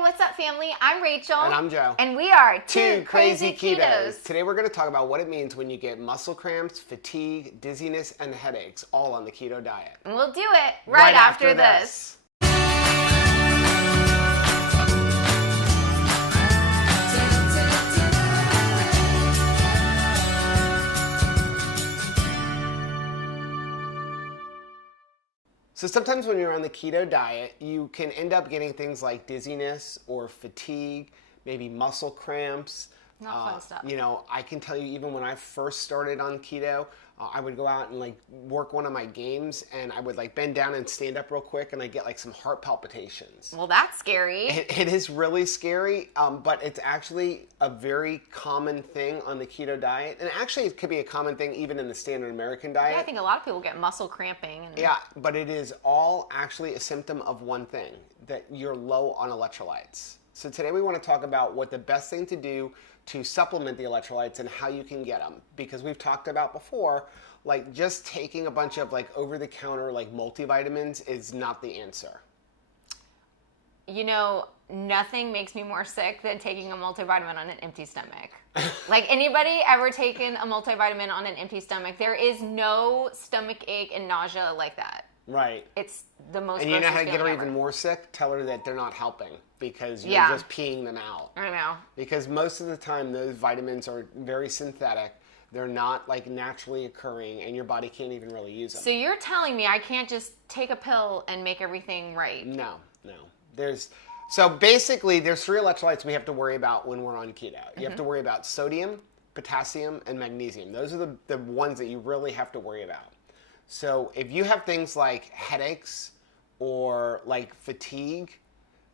what's up, family? I'm Rachel. And I'm Joe. And we are Two Crazy Ketos. Today we're going to talk about what it means when you get muscle cramps, fatigue, dizziness, and headaches, all on the keto diet. And we'll do it right after this. So sometimes when you're on the keto diet, you can end up getting things like dizziness or fatigue, maybe muscle cramps. Not fun stuff. You know, I can tell you even when I first started on keto, I would go out and like work one of my games and I would like bend down and stand up real quick and I get like some heart palpitations. Well, that's scary. It is really scary, but it's actually a very common thing on the keto diet. And actually it could be a common thing even in the standard American diet. Yeah, I think a lot of people get muscle cramping. Yeah, but it is all actually a symptom of one thing, that you're low on electrolytes. So today we want to talk about what the best thing to do to supplement the electrolytes and how you can get them. Because we've talked about before, like just taking a bunch of like over-the-counter like multivitamins is not the answer. You know, nothing makes me more sick than taking a multivitamin on an empty stomach. Like, anybody ever taken a multivitamin on an empty stomach? There is no stomach ache and nausea like that. Right. It's the most. And you know how to get her ever. even more sick? Tell her that they're not helping because you're Yeah. just peeing them out. I know. Because most of the time those vitamins are very synthetic. They're not like naturally occurring and your body can't even really use them. So you're telling me I can't just take a pill and make everything right? No. So basically there's three electrolytes we have to worry about when we're on keto. You have to worry about sodium, potassium, and magnesium. Those are the ones that you really have to worry about. So if you have things like headaches or like fatigue,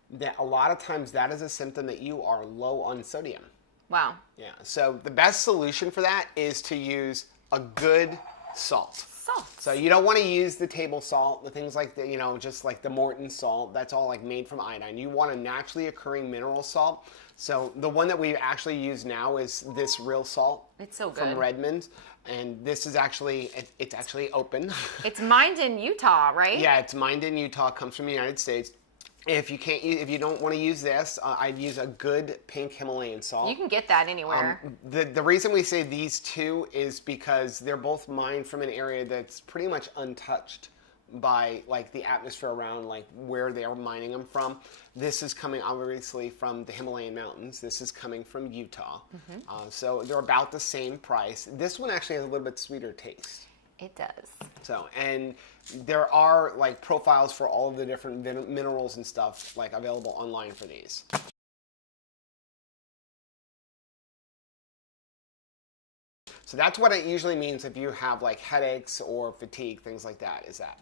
that a lot of times that is a symptom that you are low on sodium. Wow. Yeah. So the best solution for that is to use a good salt. Salt. So you don't want to use the table salt, the things like the, you know, just like the Morton salt. That's all like made from iodine. You want a naturally occurring mineral salt. So the one that we actually use now is this real salt. It's so good. From Redmond. And this is actually, it's actually open. It's mined in Utah, right? Yeah, it's mined in Utah, comes from the United States. If you don't want to use this, I'd use a good pink Himalayan salt. You can get that anywhere. The reason we say these two is because they're both mined from an area that's pretty much untouched by like the atmosphere around like where they are mining them from. This is coming obviously from the Himalayan mountains. This is coming from Utah. So they're about the same price. This one actually has a little bit sweeter taste. It does. So, and there are like profiles for all of the different minerals and stuff like available online for these. So that's what it usually means if you have like headaches or fatigue, things like that, is that.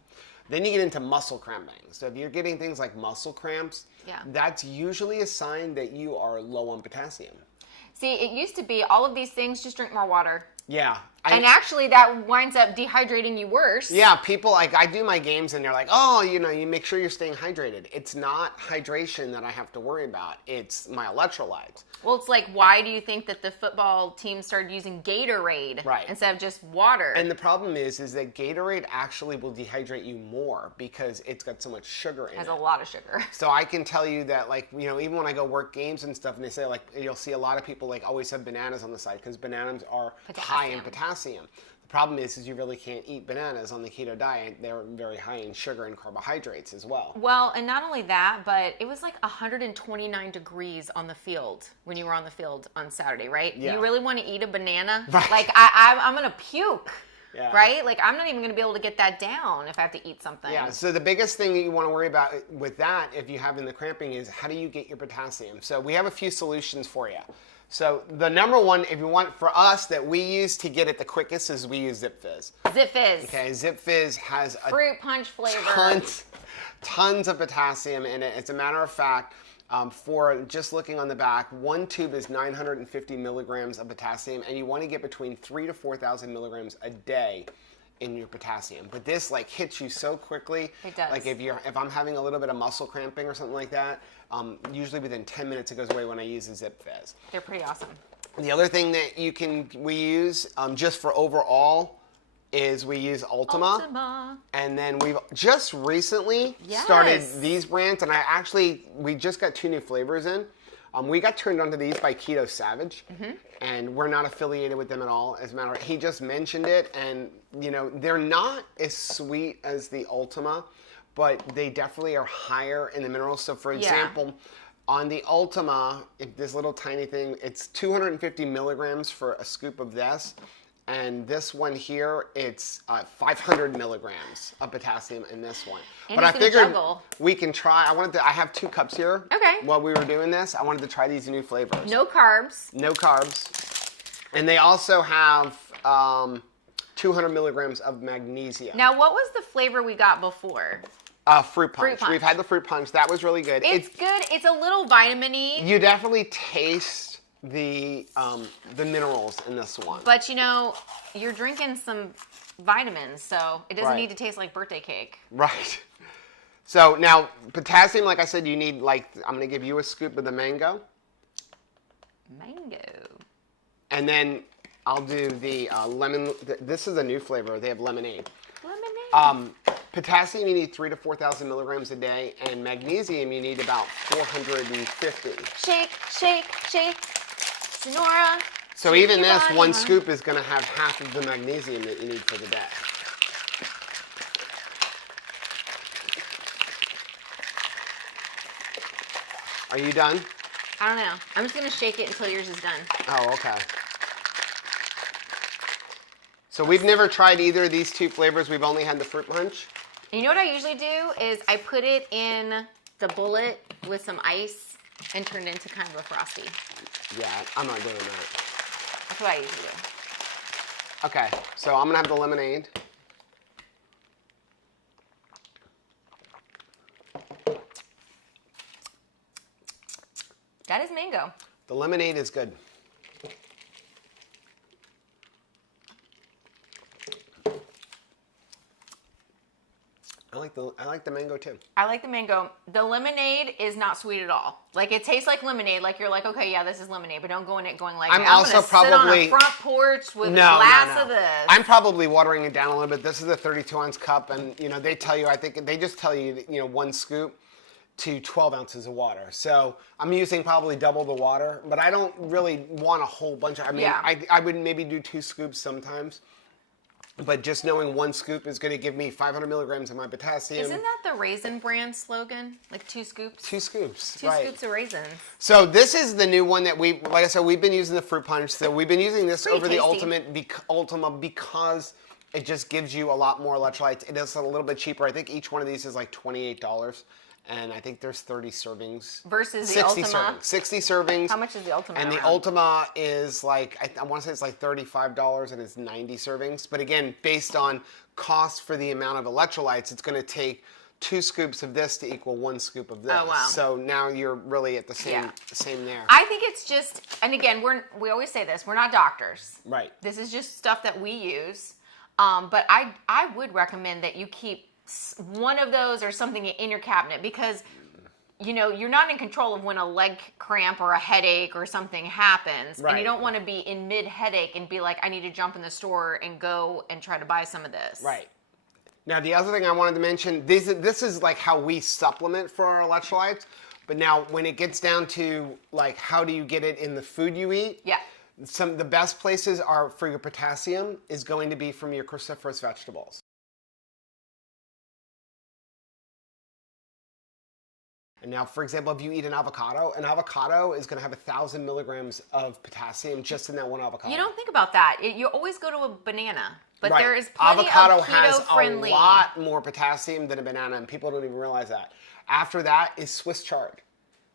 Then you get into muscle cramping. So if you're getting things like muscle cramps, that's usually a sign that you are low on potassium. See, it used to be all of these things, just drink more water. Yeah. And actually that winds up dehydrating you worse. Yeah, people like, I do my games and they're like, oh, you know, you make sure you're staying hydrated. It's not hydration that I have to worry about. It's my electrolytes. Well, it's like, why do you think that the football team started using Gatorade instead of just water? And the problem is that Gatorade actually will dehydrate you more because it's got so much sugar in it. It has a lot of sugar. So I can tell you that, like, you know, even when I go work games and stuff and they say, like, you'll see a lot of people like always have bananas on the side because bananas are high in potassium. The problem is you really can't eat bananas on the keto diet. They're very high in sugar and carbohydrates as well. Well, and not only that, but it was like 129 degrees on the field when you were on the field on Saturday, right? Yeah. You really want to eat a banana? Right. Like, I'm going to puke. Yeah. Right? Like, I'm not even going to be able to get that down if I have to eat something. Yeah, so the biggest thing that you want to worry about with that, if you have in the cramping, is how do you get your potassium? So we have a few solutions for you. So the number one, if you want, for us, that we use to get it the quickest is we use Zip Fizz. Zip Fizz. Okay, Zip Fizz has a fruit punch flavor. Tons of potassium in it. It's a matter of fact, for just looking on the back, one tube is 950 milligrams of potassium, and you want to get between 3,000 to 4,000 milligrams a day in your potassium. But this like hits you so quickly. It does. Like if I'm having a little bit of muscle cramping or something like that, usually within 10 minutes it goes away when I use the Zip Fizz. They're pretty awesome. The other thing that we use just for overall is we use Ultima. And then we've just recently started these brands, and we just got 2 new flavors in. We got turned onto these by Keto Savage, and we're not affiliated with them at all. As a matter of fact, he just mentioned it, and you know, they're not as sweet as the Ultima, but they definitely are higher in the minerals. So for example, on the Ultima, this little tiny thing, it's 250 milligrams for a scoop of this. And this one here, it's 500 milligrams of potassium in this one. And but I figured we can try. I have 2 cups here. Okay. While we were doing this, I wanted to try these new flavors. No carbs. No carbs. And they also have 200 milligrams of magnesium. Now, what was the flavor we got before? Fruit punch. We've had the fruit punch. That was really good. It's good. It's a little vitamin-y. You definitely taste the minerals in this one. But you know, you're drinking some vitamins, so it doesn't need to taste like birthday cake. Right. So now, potassium, like I said, you need, like, I'm going to give you a scoop of the mango. Mango. And then I'll do the lemon. This is a new flavor. They have lemonade. Lemonade. Potassium, you need 3,000 to 4,000 milligrams a day, and magnesium, you need about 450. Shake, shake, shake. Sonora. So even this, 1 scoop is going to have half of the magnesium that you need for the day. Are you done? I don't know. I'm just going to shake it until yours is done. Oh, okay. So we've never tried either of these 2 flavors. We've only had the fruit punch. And you know what I usually do is I put it in the bullet with some ice and turn it into kind of a frosty. Yeah, I'm not doing that. That's what I usually do. Okay, so I'm going to have the lemonade. That is mango. The lemonade is good. I like the mango too. I like the mango. The lemonade is not sweet at all. Like, it tastes like lemonade. Like, you're like, okay, yeah, this is lemonade, but don't go in it going like, I'm hey, also sit on a front porch with a glass of this. I'm probably watering it down a little bit. This is a 32-ounce cup, and you know, they tell you, I think they just tell you, you know, 1 scoop to 12 ounces of water. So I'm using probably double the water, but I don't really want a whole bunch of, I mean, I would maybe do 2 scoops sometimes. But just knowing 1 scoop is going to give me 500 milligrams of my potassium. Isn't that the Raisin brand slogan? Like 2 scoops? 2 scoops, 2 scoops of raisins. So this is the new one that like I said, we've been using the fruit punch. So we've been using this over the Ultima because it just gives you a lot more electrolytes. It is a little bit cheaper. I think each one of these is like $28. And I think there's 30 servings. Versus the 60 Ultima? servings. 60 servings. How much is the Ultima? And the Ultima is like, I want to say it's like $35 and it's 90 servings. But again, based on cost for the amount of electrolytes, it's going to take 2 scoops of this to equal 1 scoop of this. Oh, wow. So now you're really at the same there. I think it's just, and again, we always say this, we're not doctors. Right. This is just stuff that we use. But I would recommend that you keep one of those or something in your cabinet, because you know, you're not in control of when a leg cramp or a headache or something happens. Right. And you don't want to be in mid headache and be like, I need to jump in the store and go and try to buy some of this. Right. Now, the other thing I wanted to mention, this is like how we supplement for our electrolytes. But now when it gets down to like, how do you get it in the food you eat? Yeah. The best places are for your potassium is going to be from your cruciferous vegetables. And now, for example, if you eat an avocado is going to have 1,000 milligrams of potassium just in that one avocado. You don't think about that. You always go to a banana, but right. there is plenty avocado of has keto-friendly. a lot more potassium than a banana, and people don't even realize that. After that is Swiss chard.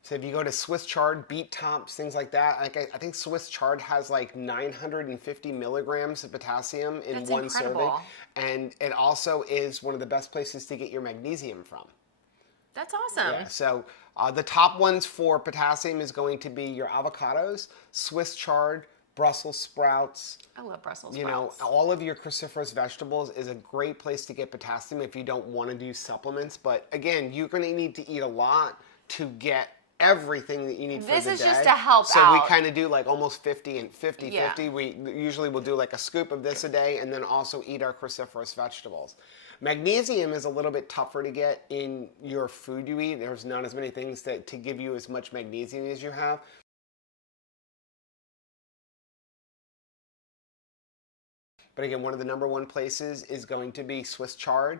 So if you go to Swiss chard, beet tops, things like that, like I think Swiss chard has like 950 milligrams of potassium in That's one incredible. serving, and it also is one of the best places to get your magnesium from. That's awesome. Yeah, so the top ones for potassium is going to be your avocados, Swiss chard, Brussels sprouts. I love Brussels sprouts. You know, all of your cruciferous vegetables is a great place to get potassium if you don't want to do supplements. But again, you're going to need to eat a lot to get everything that you need for the day. This is just to help so out. we kind of do like almost 50 and 50-50. Yeah. We usually will do like a scoop of this a day and then also eat our cruciferous vegetables. Magnesium is a little bit tougher to get in your food you eat. There's not as many things to give you as much magnesium as you have. But again, one of the #1 places is going to be Swiss chard.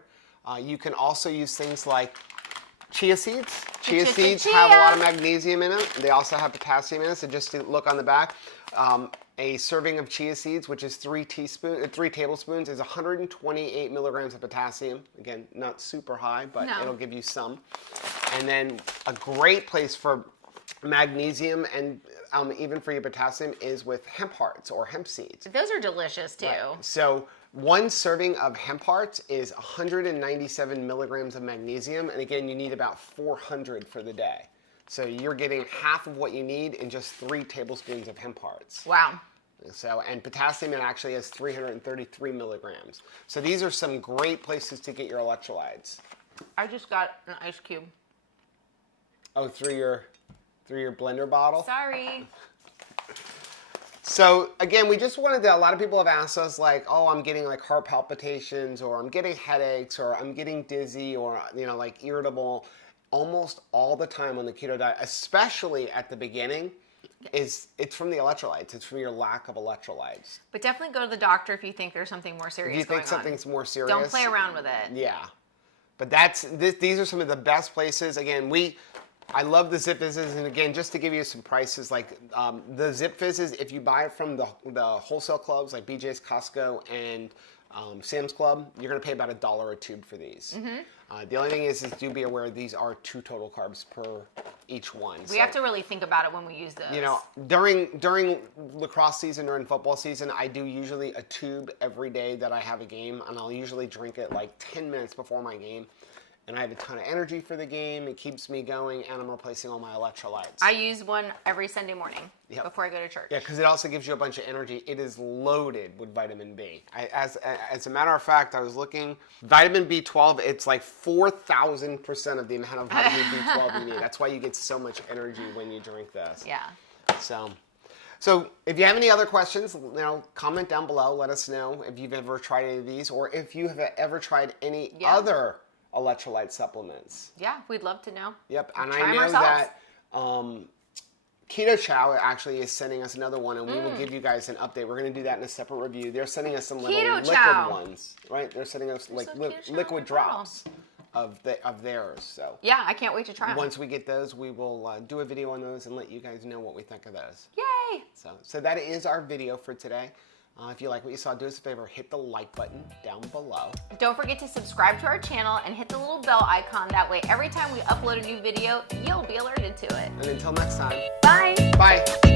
You can also use things like Chia Seeds. Chia Seeds have a lot of magnesium in them. They also have potassium in it, so just to look on the back. A serving of Chia Seeds, which is 3 tablespoons, is 128 milligrams of potassium. Again, not super high, but it'll give you some. And then a great place for magnesium and even for your potassium is with hemp hearts or hemp seeds. Those are delicious too. Right. So one serving of hemp hearts is 197 milligrams of magnesium, and again, you need about 400 for the day. So you're getting half of what you need in just 3 tablespoons of hemp hearts. Wow. So, and potassium, it actually has 333 milligrams. So these are some great places to get your electrolytes. I just got an ice cube. Oh, through your blender bottle? Sorry. So again, we just wanted to, a lot of people have asked us like, oh, I'm getting like heart palpitations, or I'm getting headaches, or I'm getting dizzy, or, you know, like irritable. Almost all the time on the keto diet, especially at the beginning, it's from the electrolytes. It's from your lack of electrolytes. But definitely go to the doctor if you think there's something more serious going on. If you think something's more serious. Don't play around with it. Yeah. But these are some of the best places. Again, I love the Zip Fizzes, and again, just to give you some prices, like the Zip Fizzes, if you buy it from the wholesale clubs like BJ's, Costco, and Sam's Club, you're going to pay about $1 a tube for these. The only thing is do be aware these are 2 total carbs per each one. We have to really think about it when we use those. You know, during lacrosse season, during football season, I do usually a tube every day that I have a game, and I'll usually drink it like 10 minutes before my game. And I have a ton of energy for the game. It keeps me going, and I'm replacing all my electrolytes. I use one every Sunday morning before I go to church. Yeah, because it also gives you a bunch of energy. It is loaded with vitamin B. As a matter of fact, I was looking, vitamin B12, it's like 4,000% of the amount of vitamin B12 you need. That's why you get so much energy when you drink this. Yeah. So if you have any other questions, comment down below. Let us know if you've ever tried any of these, or if you have ever tried any other electrolyte supplements. Yeah, we'd love to know. Yep, and I know that Keto Chow actually is sending us another one, and we will give you guys an update. We're going to do that in a separate review. They're sending us some little liquid ones, right? They're sending us like liquid drops of theirs. So yeah, I can't wait to try them. Once we get those, we will do a video on those and let you guys know what we think of those. Yay! So that is our video for today. If you like what you saw, do us a favor, hit the like button down below. Don't forget to subscribe to our channel and hit the little bell icon. That way, every time we upload a new video, you'll be alerted to it. And until next time. Bye. Bye.